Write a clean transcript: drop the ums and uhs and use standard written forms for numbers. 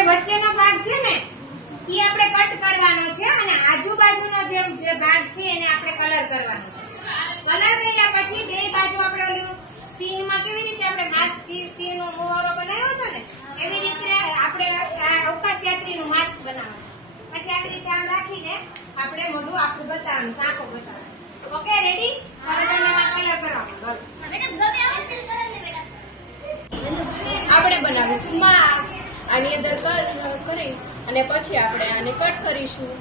જે વચ્ચેનો ભાગ છે ને એ આપણે કટ કરવાનો છે અને આજુબાજુનો જે ભાગ છે એને આપણે કલર કરવાનો છે. કલર કર્યા પછી બે બાજુ આપણે ઓલું સિંહમાં કેવી રીતે આપણે માસ્ક સિંહનો મોહરો બનાવ્યો હતો ને એવી રીતે આપણે અવકાશ યાત્રીનું માસ્ક બનાવવાનું. પછી આવી રીતે આમ રાખીને આપણે મોઢું આખું બતાવવાનું, આંખો બતાવવાનું. Okay ready? હવે તમને કલર કરવાનો. આપણે બનાવીશું માસ્ક, આની અંદર કલર કરી અને પછી આપણે આને કટ કરીશું.